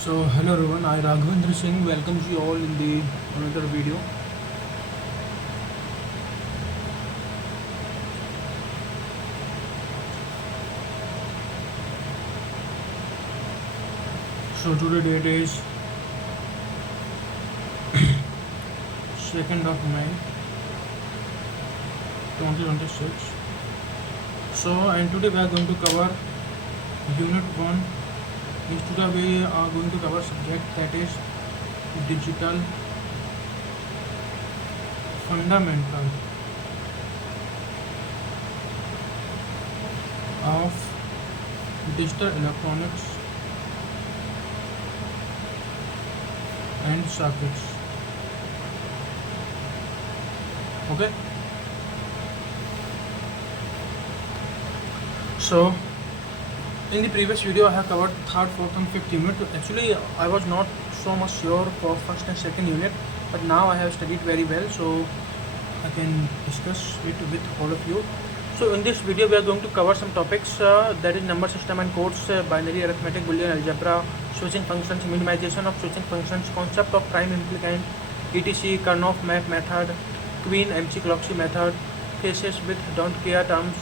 So hello everyone, I Raghavendra Singh welcomes you all in the another video. So today date is 2nd of May 2026. So and today we are going to cover unit 1. Today we are going to cover subject that is digital fundamental of digital electronics and circuits. Okay, so in the previous video I have covered 3rd, 4th and 5th unit. Actually I was not so much sure for 1st and 2nd unit, but now I have studied very well, so I can discuss it with all of you. So in this video we are going to cover some topics that is number system and codes, binary arithmetic, Boolean algebra, switching functions, minimization of switching functions, concept of prime implicant, etc., Karnaugh map method, Quine McCluskey method, cases with don't care terms,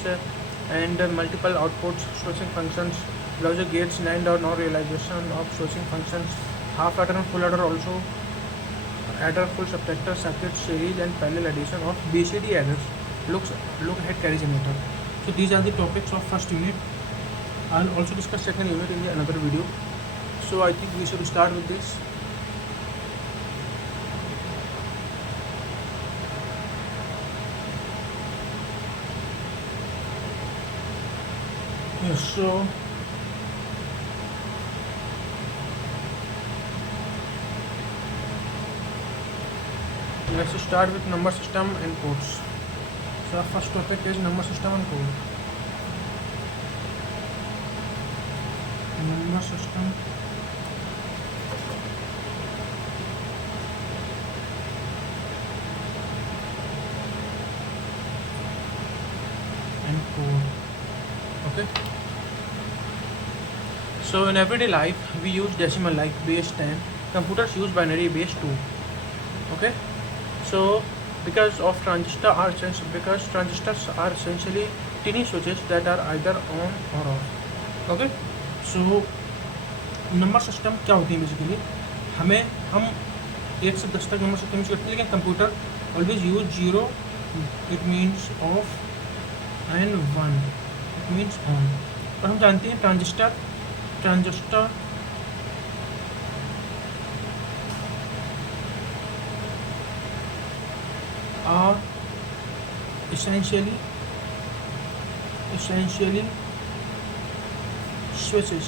and multiple outputs, switching functions, logic gates, NAND or no realization of switching functions, half adder and full adder, also adder, full subtractor, circuit, series and parallel addition of BCD adders, look ahead carries emitter. So these are the topics of first unit. I'll also discuss second unit in the another video. So I think we should start with this. Yes, so let's start with number system and codes. So our first topic is number system and code. Number system and code. Okay. So in everyday life we use decimal like base 10. Computers use binary base 2. Okay. So because transistors are essentially tiny switches that are either on or off. Okay. So number system क्या होती है basically, हम 1 से 10 तक number system use करते हैं, लेकिन computer always use 0, it means of, and 1, it means on. और हम जानते हैं transistor are essentially switches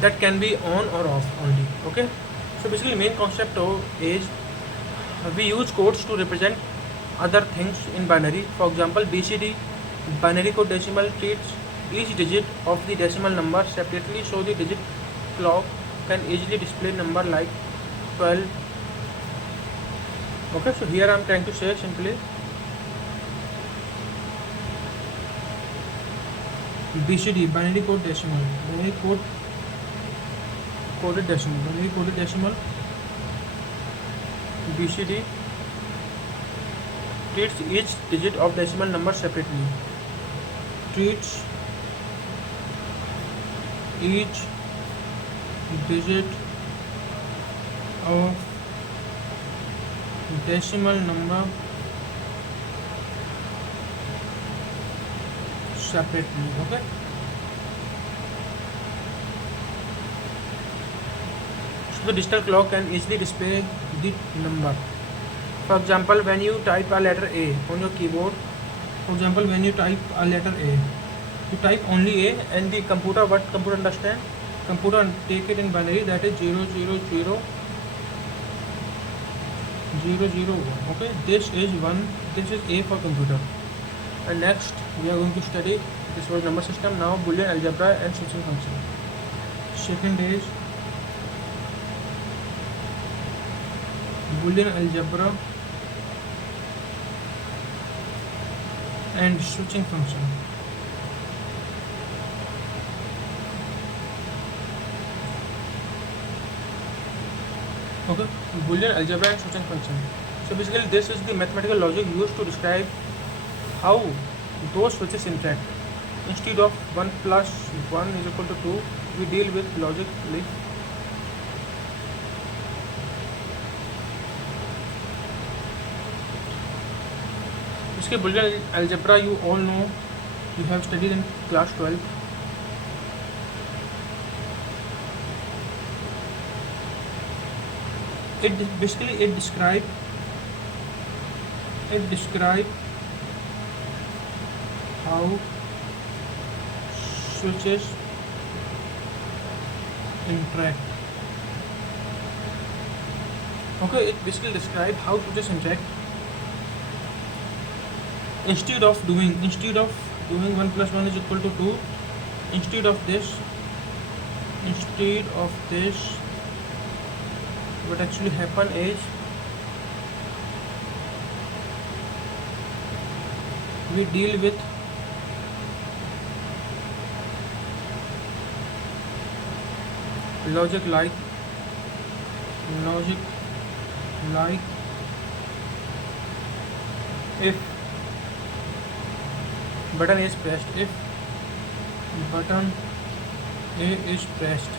that can be on or off only. Okay, so basically main concept is we use codes to represent other things in binary. For example, BCD, binary code decimal, treats each digit of the decimal number separately, so the digit clock can easily display number like 12. Okay, so here I am trying to say simply BCD, binary code decimal, binary coded decimal, BCD treats each digit of decimal number separately, treats each digit of decimal number separately. Okay, so the digital clock can easily display the number. For example, when you type a letter A on your keyboard, you type only A, and the computer understand? Computer take it in binary, that is 000 001. Okay, this is 1, this is A for computer. And next we are going to study, this was number system, now Boolean algebra and switching function. Second is Boolean algebra and switching function. Okay, Boolean algebra and switching function. So basically this is the mathematical logic used to describe how those switches interact. Instead of 1 plus 1 is equal to 2, we deal with logic like इसके Boolean algebra you all know, you have studied in class 12. It describe how switches interact. Okay, it basically describe how switches interact. Instead of doing 1 plus 1 is equal to 2, instead of this what actually happen is we deal with logic like if button is pressed, if button A is pressed,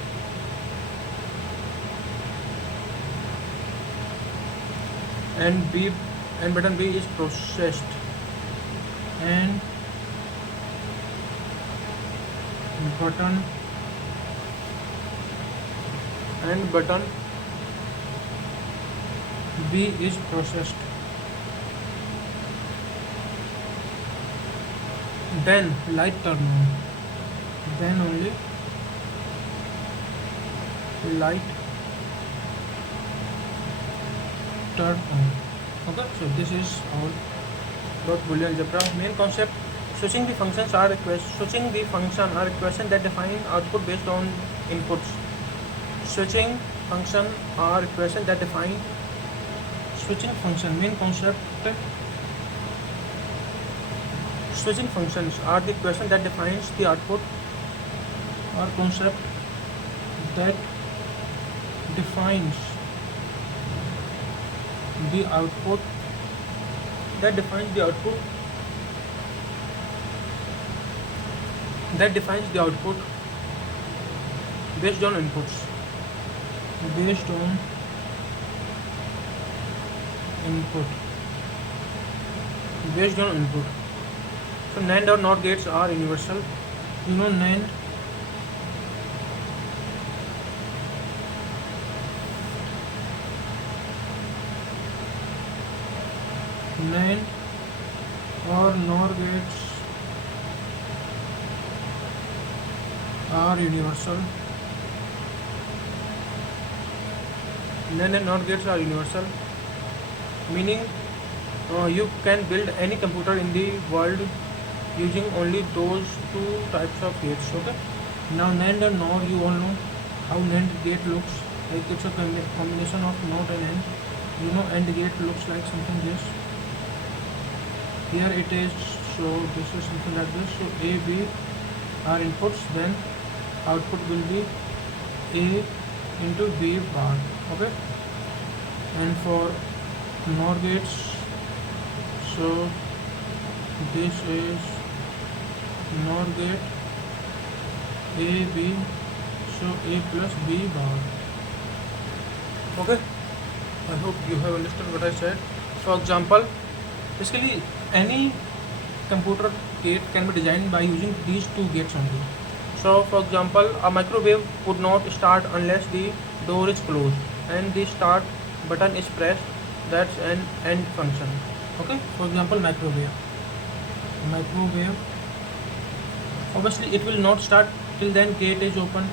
and button B is processed, and button B is processed, then light turn on, then only light turn on. Okay, so this is all about Boolean algebra. Main concept: switching the functions are equations that define output based on inputs. Switching function are equations that define switching function. Main concept: switching functions are the equation that defines the output, or concept that defines the output based on inputs. So NAND or NOR gates are universal. You know NAND or NOR gates are universal. NAND and NOR gates are universal, meaning you can build any computer in the world using only those two types of gates. Okay, now NAND and NOR, you all know how NAND gate looks like. It's a combination of NOT and AND. You know AND gate looks like something this. Here it is, so this is something like this. So A, B are inputs, then output will be A into B bar. Okay, and for NOR gates, so this is NOR gate A, B, so A plus B bar. Okay, I hope you have understood what I said. For example, basically any computer gate can be designed by using these two gates only. So for example, a microwave would not start unless the door is closed and the start button is pressed. That's an AND function. Okay, for example, microwave, obviously it will not start till then gate is open.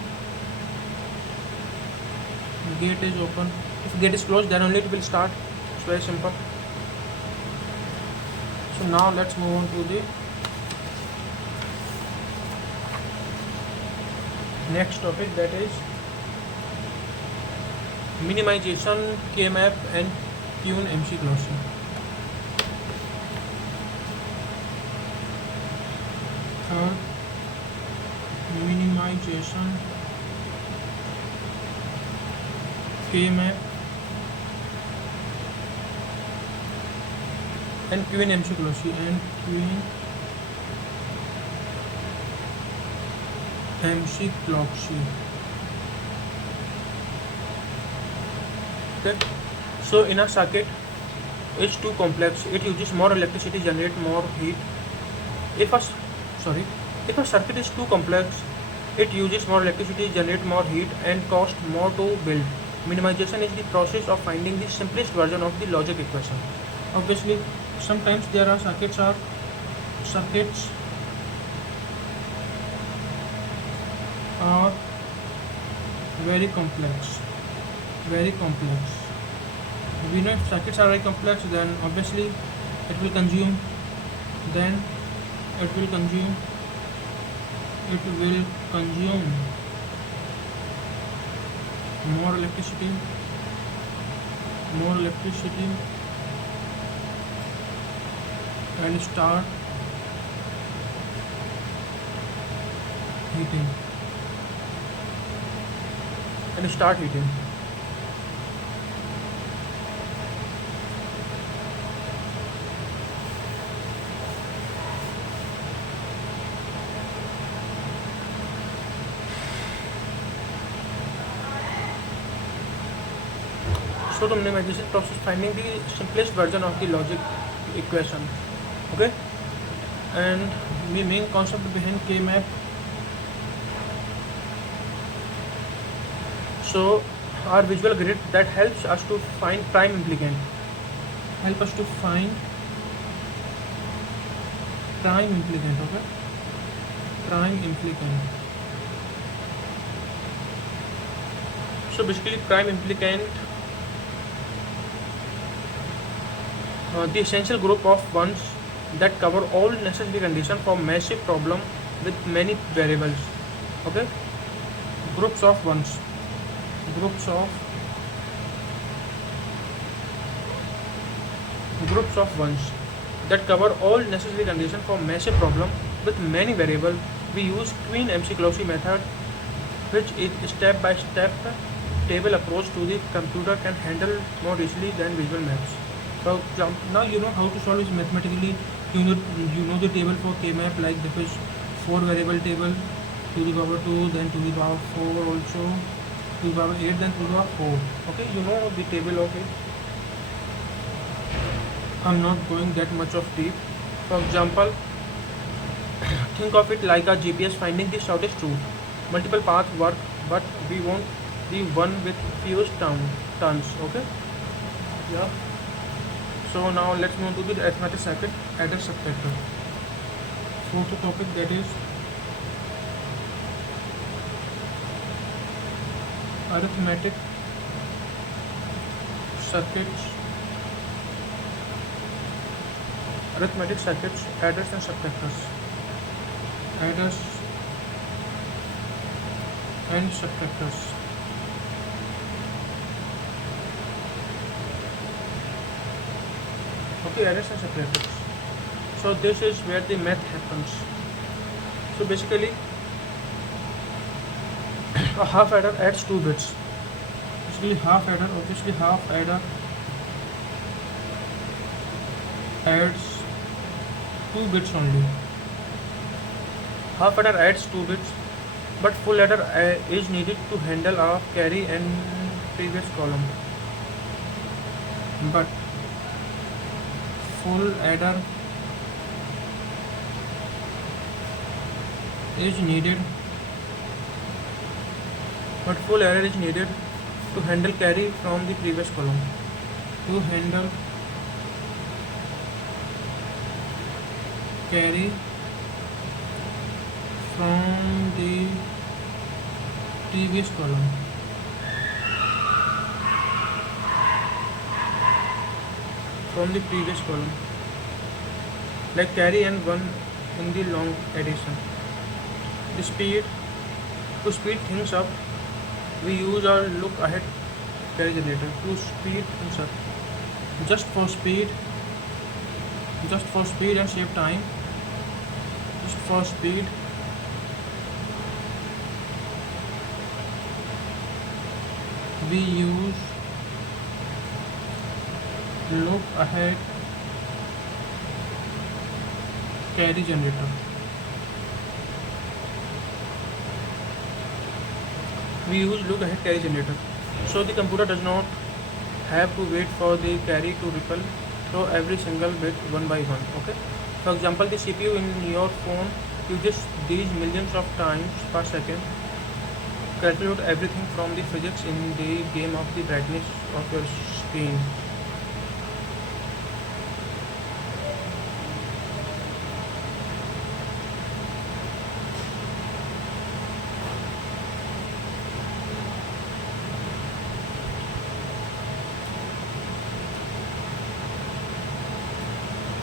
If gate is closed, then only it will start. It's very simple. So now let's move on to the next topic, that is minimization, K-map and Quine McCluskey. Third, minimization, K-map and Quine McCluskey and Quine McCluskey. Okay, so in a circuit is too complex, it uses more electricity, generate more heat. If a circuit is too complex, it uses more electricity, generate more heat, and cost more to build. Minimization is the process of finding the simplest version of the logic equation. Obviously, sometimes there are circuits are very complex. We know if circuits are very complex, then obviously it will consume more electricity and start heating. So the minimization process, finding the simplest version of the logic equation. Okay, and the main concept behind K-map. So our visual grid that helps us to find prime implicant. Okay, prime implicant. So basically prime implicant, the essential group of ones that cover all necessary conditions for massive problem with many variables. Okay, groups of ones that cover all necessary conditions for massive problem with many variables. We use Quine McCluskey method, which is step-by-step table approach to the computer can handle more easily than visual maps. So now you know how to solve this mathematically. You know the table for K-map, like this is 4 variable table, to the power 2, then to the power 4 also, to the power 8, then to the power 4. Okay, you know the table of it. I'm not going that much of deep. For example, think of it like a GPS finding the shortest route. Multiple paths work, but we want the one with fewest turns. Okay, yeah. So now let's move to the arithmetic circuit, adder subtractor. Fourth topic, that is arithmetic circuits, adders and subtractors. Okay, adders and subtractors. So this is where the math happens. So basically, a half adder adds 2 bits. Basically, half adder adds 2 bits only. Half adder adds 2 bits, but full adder is needed to handle a carry and previous column. But full adder is needed to handle carry from the previous column. To handle carry from the previous column. Like carry and 1 in the long addition. To speed things up, we use our look ahead carry generator to speed things up. Just for speed and save time. We use look ahead carry generator. We use look ahead carry generator. So the computer does not have to wait for the carry to ripple through every single bit one by one. Okay. For example, the CPU in your phone uses these millions of times per second. Calculate everything from the physics in the game of the brightness of your screen.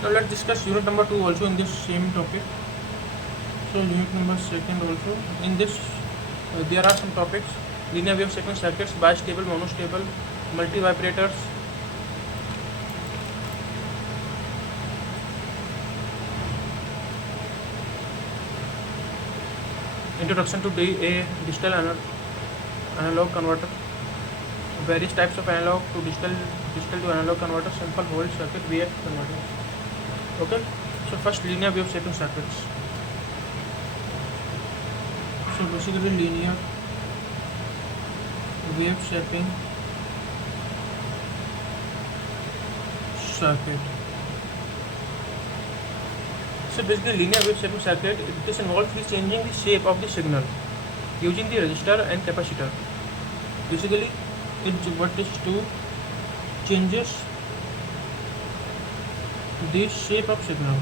Now let's discuss unit number 2 also in this same topic. So unit number 2 also in this there are some topics: linear wave shaping circuits, bistable, monostable, multivibrators, introduction to a digital analog converter, various types of analog to digital to analog converter, simple whole circuit VF converter. Okay, so first linear wave shaping circuits. So basically linear wave shaping circuit. So basically linear wave shaping circuit, this involves the changing the shape of the signal using the resistor and capacitor. Basically what is to changes the shape of signal,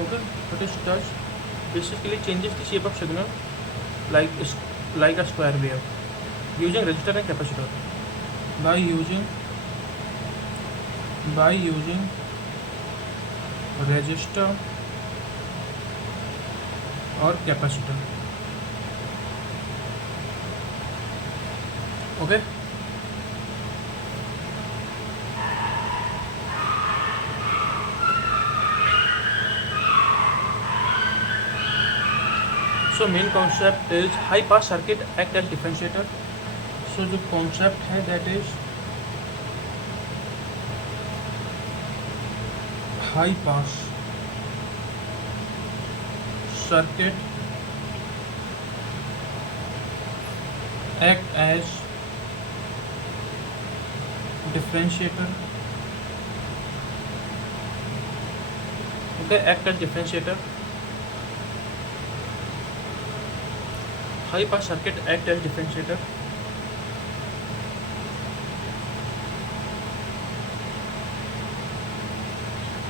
okay, what it does basically changes the shape of signal like a square wave using resistor and capacitor. By using resistor or capacitor. Okay. So main concept is high pass circuit act as differentiator. So जो concept है that is high pass circuit act as differentiator. Okay, act as differentiator. High pass circuit act as differentiator.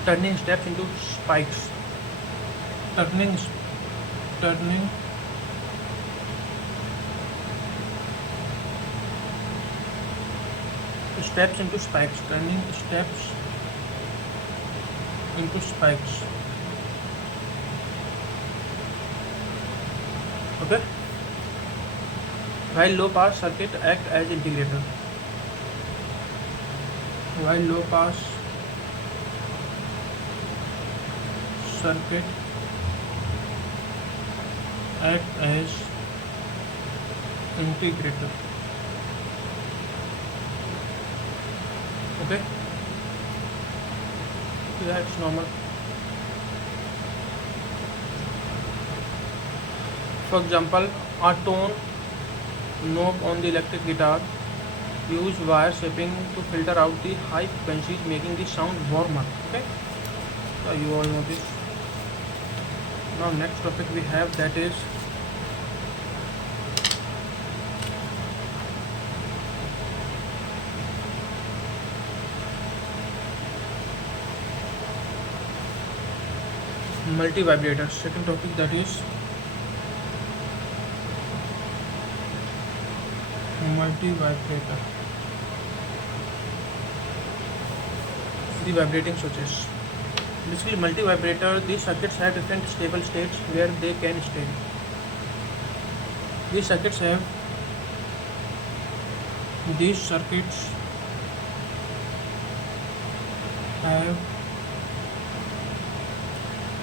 Turning steps into spikes. Turning steps into spikes. Turning steps into spikes. Okay. While low pass circuit act as integrator. While low pass circuit act as integrator. Okay, yeah, it's normal. For example, a tone knob on the electric guitar use wire shaping to filter out the high frequencies, making the sound warmer. Okay, so you all know this. Now next topic we have, that is multivibrators. Second topic, that is multivibrator. The vibrating switches. Basically multivibrator, these circuits have different stable states where they can stay. These circuits have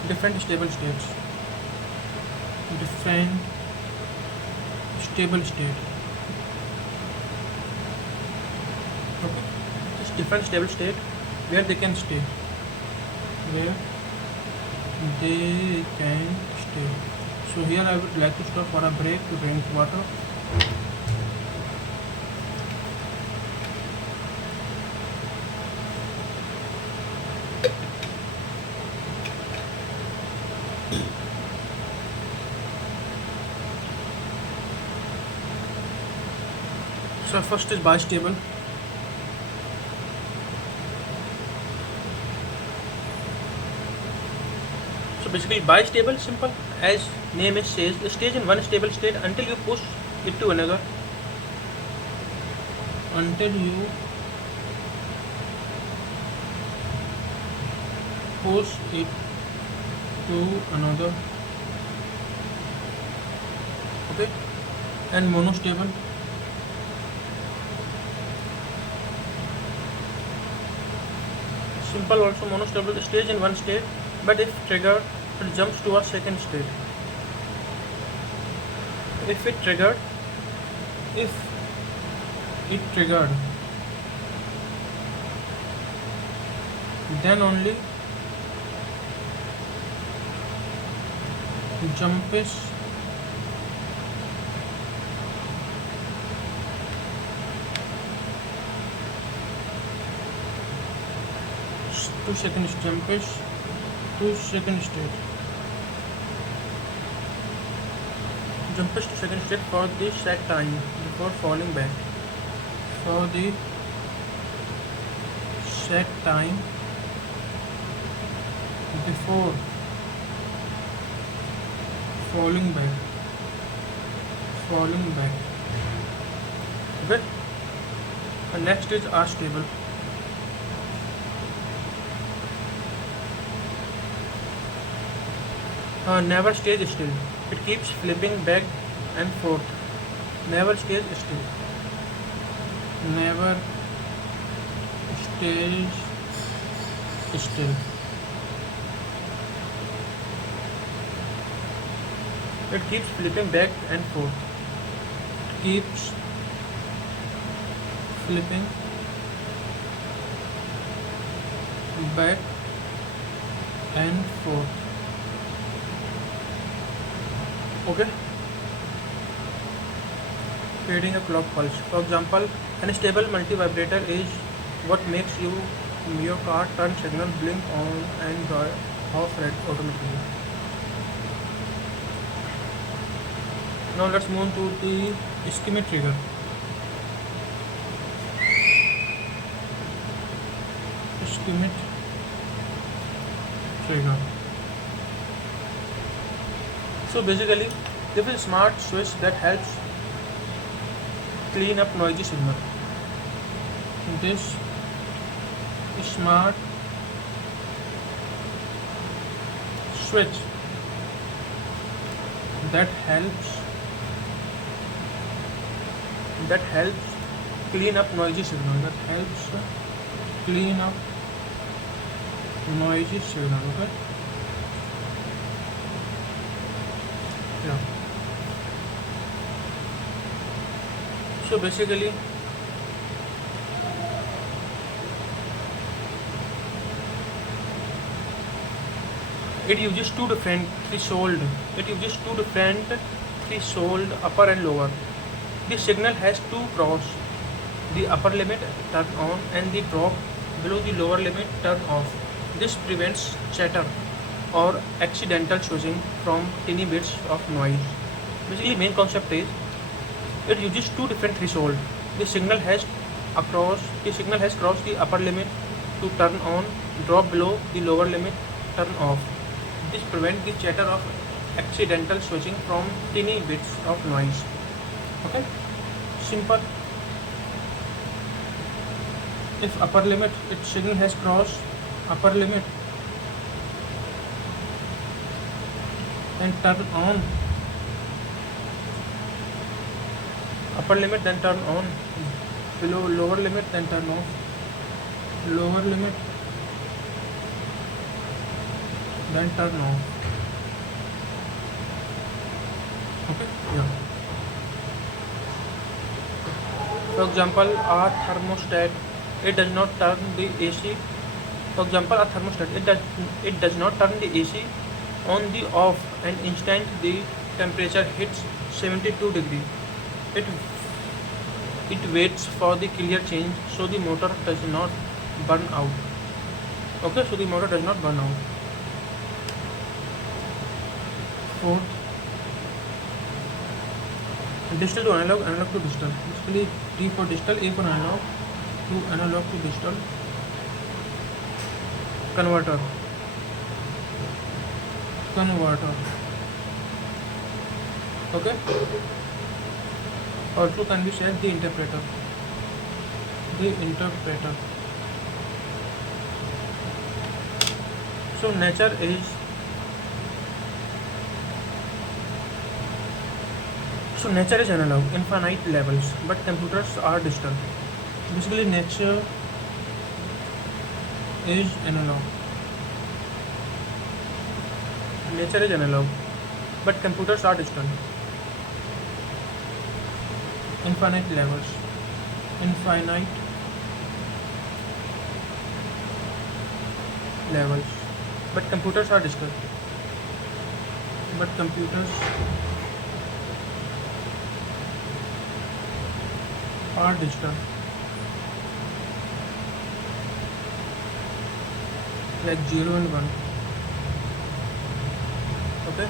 different stable states. Okay, just different stable state where they can stay. Where they can stay. So here I would like to stop for a break to drink water. So first is bistable. So basically bistable, simple as name is says, it stays in one stable state until you push it to another. Until you push it to another. Okay, and monostable. Simple also, monostable stays in one state, but if triggered, it jumps to a second state. If it triggered, then only jumps to second state. Jumps to second state for the set time before falling back. For the set time before falling back. Okay. And next is astable. Never stays still. It keeps flipping back and forth. Never stays still. Never stays still. It keeps flipping back and forth. Keeps flipping back and forth. Okay. Creating a clock pulse. For example, an stable multivibrator is what makes your car turn signal, blink on and off red automatically. Now let's move to the Schmitt trigger. Schmitt trigger. So basically, this is a smart switch that helps clean up noisy signal. This smart switch that helps clean up noisy signal. Okay. Yeah. So basically, it uses two different threshold. Upper and lower. The signal has two cross. The upper limit turn on and the drop below the lower limit turn off. This prevents chatter or accidental switching from tiny bits of noise. Basically, main concept is it uses two different thresholds. The signal has crossed the upper limit to turn on, drop below the lower limit, turn off. This prevents the chatter of accidental switching from tiny bits of noise. Okay, simple. If upper limit, its signal has crossed upper limit, then turn on. Upper limit, then turn on. Below lower limit, then turn off. Lower limit, then turn off. Okay, yeah. For example, a thermostat it does not turn the AC. For example, a thermostat, it does not turn the AC on the off and instant the temperature hits 72 degree. It it waits for the clear change so the motor does not burn out. Okay, so the motor does not burn out. Fourth, digital to analog, analog to digital. Basically, D for digital, A for analog, to analog to digital converter. Okay, also can be said the interpreter. So nature is analog, infinite levels, but computers are digital. Basically, nature is analog. But computers are digital. Infinite levels. But computers are digital. Like 0 and 1. Okay,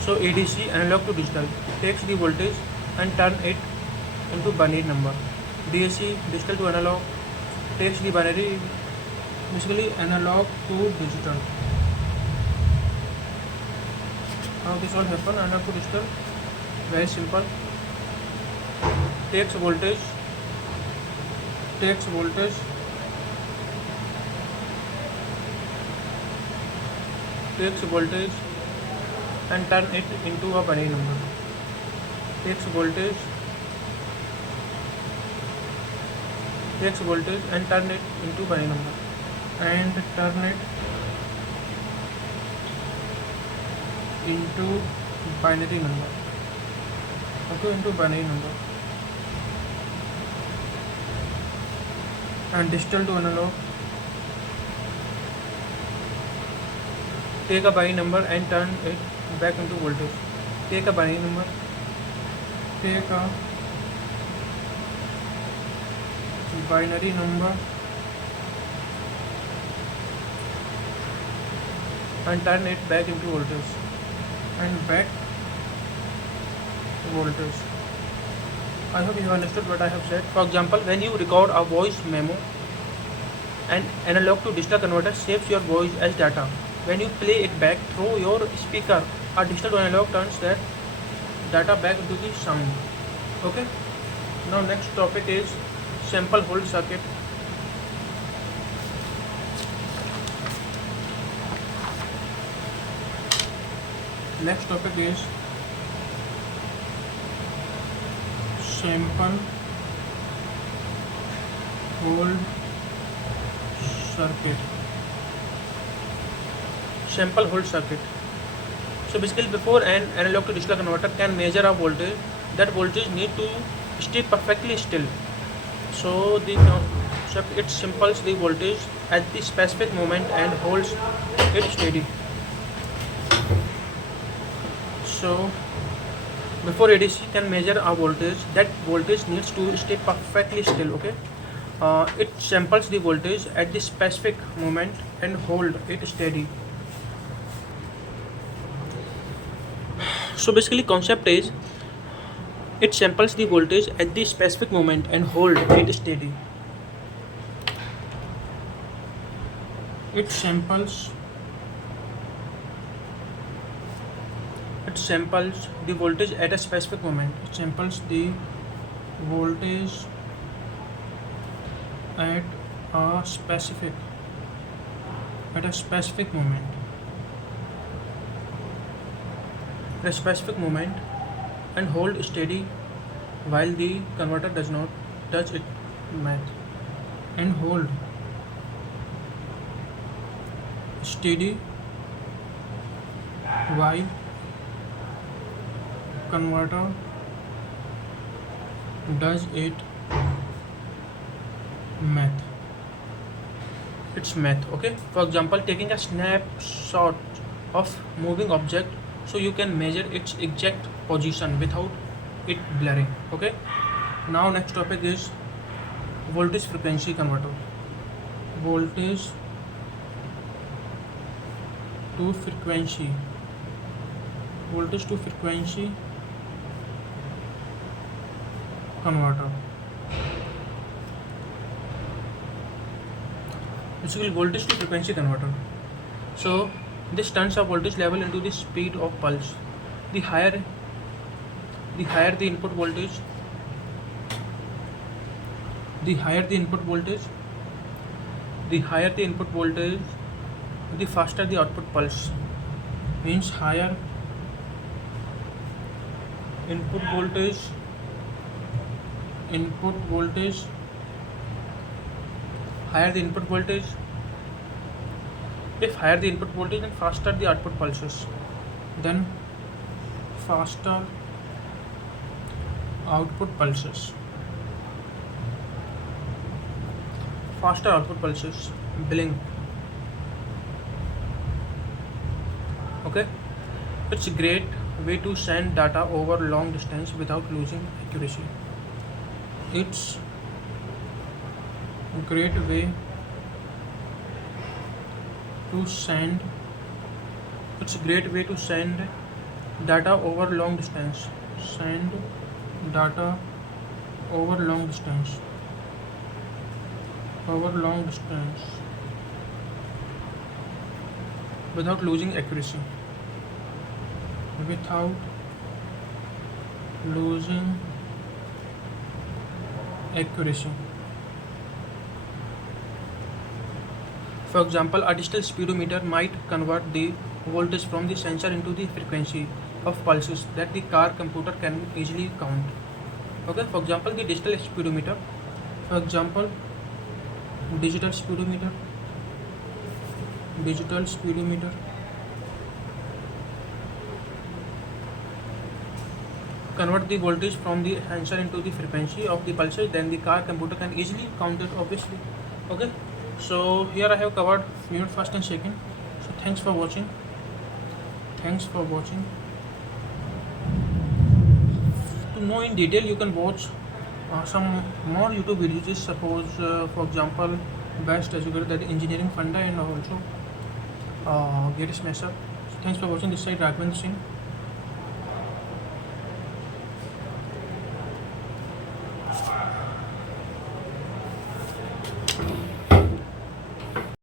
so ADC, analog to digital, takes the voltage and turn it into binary number. DAC, digital to analog, takes the binary, basically analog to digital. How this all happen? Analog to digital, very simple. Takes voltage and turn it into a binary number. Takes voltage and turn it into binary number. And turn it into binary number. Okay, into binary number. And digital to analog, take a binary number and turn it back into voltage. Take a binary number, and turn it back into voltage. I hope you have understood what I have said. For example, when you record a voice memo, an analog to digital converter saves your voice as data. When you play it back through your speaker, a digital to analog turns that data back into the sound. Okay. Now next topic is sample hold circuit. Next topic is sample hold circuit. So basically, before an analog to digital converter can measure a voltage, that voltage need to stay perfectly still. So it samples the voltage at the specific moment and holds it steady. So before ADC can measure a voltage, that voltage needs to stay perfectly still. Okay, it samples the voltage at the specific moment and hold it steady. So basically, concept is it samples the voltage at the specific moment and hold it steady. It samples the voltage at a specific moment. It samples the voltage at a specific moment and hold steady while the converter does not touch it. And hold steady while converter does it math. it's math. Okay, for example, taking a snapshot of moving object so you can measure its exact position without it blurring. Okay, now next topic is voltage frequency converter. Voltage to frequency. Voltage to frequency converter. Basically, voltage to frequency converter. So this turns a voltage level into the speed of pulse. The higher the input voltage, the higher the input voltage, the faster the output pulse. Means higher input voltage, higher the input voltage. If higher the input voltage, then faster the output pulses. Then faster output pulses. Faster output pulses. Blink. Okay, it's a great way to send data over long distance without losing accuracy. It's a great way to send data over long distance. Send data over long distance. Without losing accuracy. For example, a digital speedometer might convert the voltage from the sensor into the frequency of pulses that the car computer can easily count. Okay, for example, the digital speedometer. Digital speedometer convert the voltage from the sensor into the frequency of the pulses, then the car computer can easily count it, obviously. Okay, so here I have covered unit first and second. So thanks for watching. To know in detail, you can watch some more YouTube videos. Suppose for example, best educator, that engineering funda, and also greatest mess up. So thanks for watching. This side Raghvendra Singh.